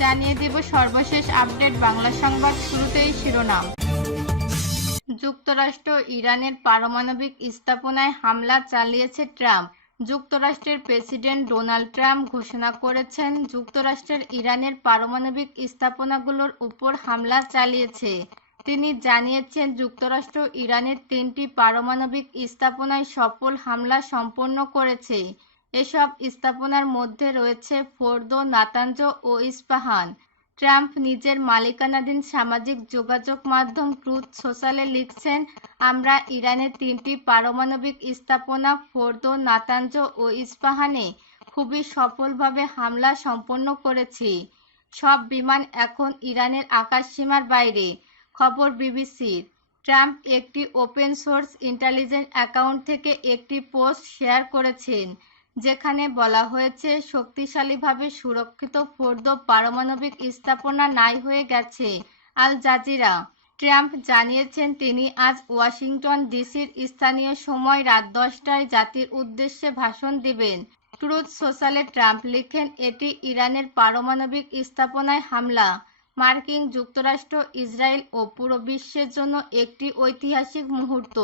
জানিয়ে দেব সর্বশেষ আপডেট বাংলা সংবাদ। শুরুতেই শিরোনাম। যুক্তরাষ্ট্র ইরানের পারমাণবিক স্থাপনায় হামলা চালিয়েছে ট্রাম্প। যুক্তরাষ্ট্রের প্রেসিডেন্ট ডোনাল্ড ট্রাম্প ঘোষণা করেছেন যুক্তরাষ্ট্রের ইরানের পারমাণবিক স্থাপনাগুলোর উপর হামলা চালিয়েছে। তিনি জানিয়েছেন যুক্তরাষ্ট্র ইরানের 3টি পারমাণবিক স্থাপনায় সফল হামলা সম্পন্ন করেছে। এসব স্থাপনার মধ্যে রয়েছে ফোর্দো, নাতাঞ্জ ও ইস্পাহান। ট্রাম্প নিজের মালিকানাধীন সামাজিক যোগাযোগ মাধ্যম ট্রুথ সোশ্যালে লিখছেন, আমরা ইরানের 3টি পারমাণবিক স্থাপনা ফোর্দো, নাতাঞ্জ ও ইস্পাহানে খুবই সফলভাবে হামলা সম্পন্ন করেছি। সব বিমান এখন ইরানের আকাশসীমার বাইরে। খবর বিবিসির। ট্রাম্প একটি ওপেন সোর্স ইন্টেলিজেন্স অ্যাকাউন্ট থেকে একটি পোস্ট শেয়ার করেছেন, যেখানে বলা হয়েছে শক্তিশালীভাবে সুরক্ষিত ফোর্দো পারমাণবিক স্থাপনা নাই হয়ে গেছে। Al Jazeera. ট্রাম্প জানিয়েছেন তিনি আজ ওয়াশিংটন ডিসির স্থানীয় সময় রাত 10টায় জাতির উদ্দেশ্যে ভাষণ দিবেন। ট্রুথ সোশ্যালে ট্রাম্প লিখেন, এটি ইরানের পারমাণবিক স্থাপনায় হামলা মার্কিন যুক্তরাষ্ট্র, ইসরায়েল ও পুরো বিশ্বের জন্য একটি ঐতিহাসিক মুহূর্ত।